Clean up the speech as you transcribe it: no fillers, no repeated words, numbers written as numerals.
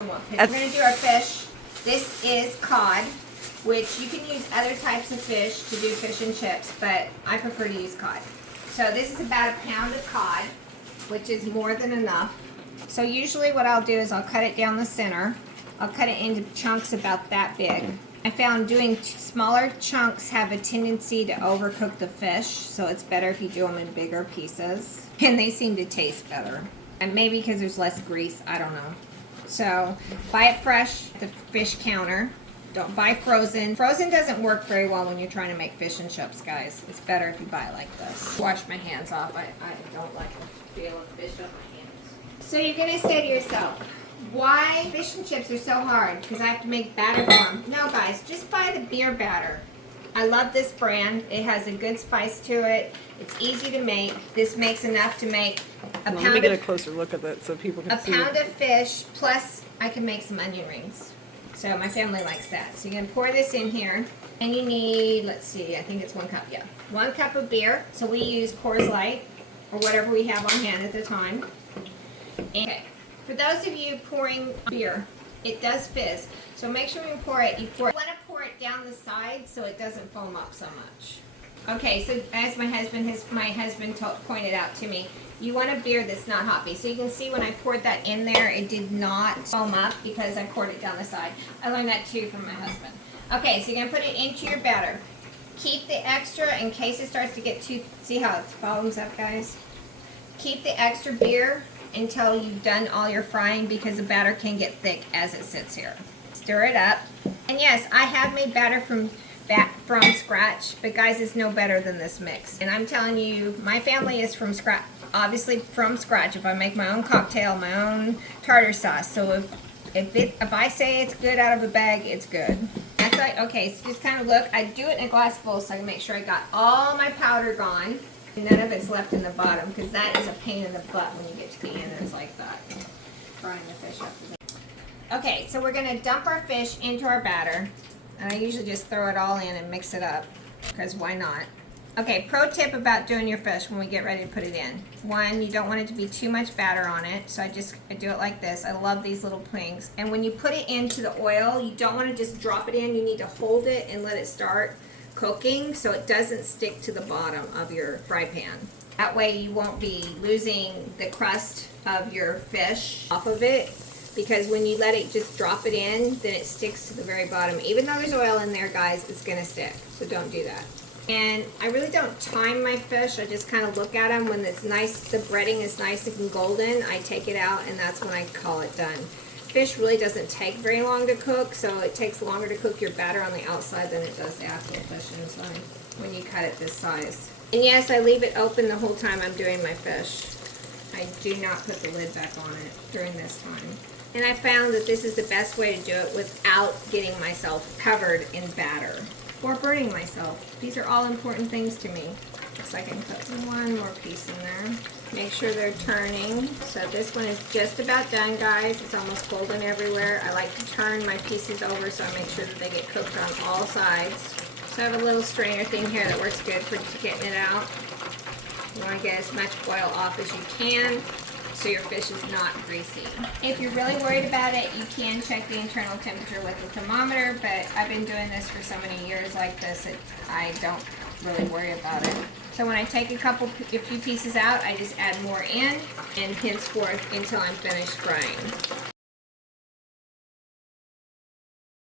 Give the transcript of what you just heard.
We're going to do our fish. This is cod, which you can use other types of fish to do fish and chips, but I prefer to use cod. So this is about a pound of cod, which is more than enough. So usually what I'll do is I'll cut it down the center. I'll cut it into chunks about that big. I found doing smaller chunks have a tendency to overcook the fish, so it's better if you do them in bigger pieces. And they seem to taste better. And maybe because there's less grease, I don't know. So buy it fresh at the fish counter. Don't buy frozen. Frozen doesn't work very well when you're trying to make fish and chips, guys. It's better if you buy it like this. Wash my hands off. I don't like the feel of fish on my hands. So you're going to say to yourself, why fish and chips are so hard? Because I have to make batter for them. No, guys, just buy the beer batter. I love this brand. It has a good spice to it. It's easy to make. This makes enough to make a pound. Let me get a closer look at it so people can see. A pound of fish, plus I can make some onion rings. So my family likes that. So you're going to pour this in here. And you need, let's see, I think it's 1 cup. Yeah, 1 cup of beer. So we use Coors Light or whatever we have on hand at the time. Okay. For those of you pouring beer, it does fizz. So make sure when you pour it, you want to pour it down the side so it doesn't foam up so much. Okay, so as my husband pointed out to me, you want a beer that's not hoppy. So you can see when I poured that in there, it did not foam up because I poured it down the side. I learned that too from my husband. Okay, so you're going to put it into your batter. Keep the extra in case it starts to get too, see how it foams up, guys? Keep the extra beer until you've done all your frying because the batter can get thick as it sits here. Stir it up. And yes, I have made batter from scratch, but guys, it's no better than this mix. And I'm telling you, my family is from scratch, obviously from scratch. If I make my own cocktail, my own tartar sauce, so if I say it's good out of a bag, it's good. That's like, okay, so just kind of look. I do it in a glass full so I can make sure I got all my powder gone. None of it's left in the bottom because that is a pain in the butt when you get to the end and it's like that. Frying the fish up. Okay, so we're going to dump our fish into our batter. And I usually just throw it all in and mix it up because why not? Okay, pro tip about doing your fish when we get ready to put it in. One, you don't want it to be too much batter on it, so I do it like this. I love these little things. And when you put it into the oil, you don't want to just drop it in. You need to hold it and let it start cooking so it doesn't stick to the bottom of your fry pan. That way you won't be losing the crust of your fish off of it, because when you let it just drop it in, then it sticks to the very bottom. Even though there's oil in there, guys, it's gonna stick, so don't do that. And I really don't time my fish. I just kind of look at them. When it's nice, the breading is nice and golden, I take it out and that's when I call it done. Fish really doesn't take very long to cook, so it takes longer to cook your batter on the outside than it does the actual fish inside when you cut it this size. And yes, I leave it open the whole time I'm doing my fish. I do not put the lid back on it during this time. And I found that this is the best way to do it without getting myself covered in batter or burning myself. These are all important things to me. So I can put one more piece in there. Make sure they're turning. So this one is just about done, guys. It's almost golden everywhere. I like to turn my pieces over so I make sure that they get cooked on all sides. So I have a little strainer thing here that works good for getting it out. You want to get as much oil off as you can so your fish is not greasy. If you're really worried about it, you can check the internal temperature with a thermometer, but I've been doing this for so many years like this that I don't really worry about it. So when I take a few pieces out, I just add more in and henceforth until I'm finished frying.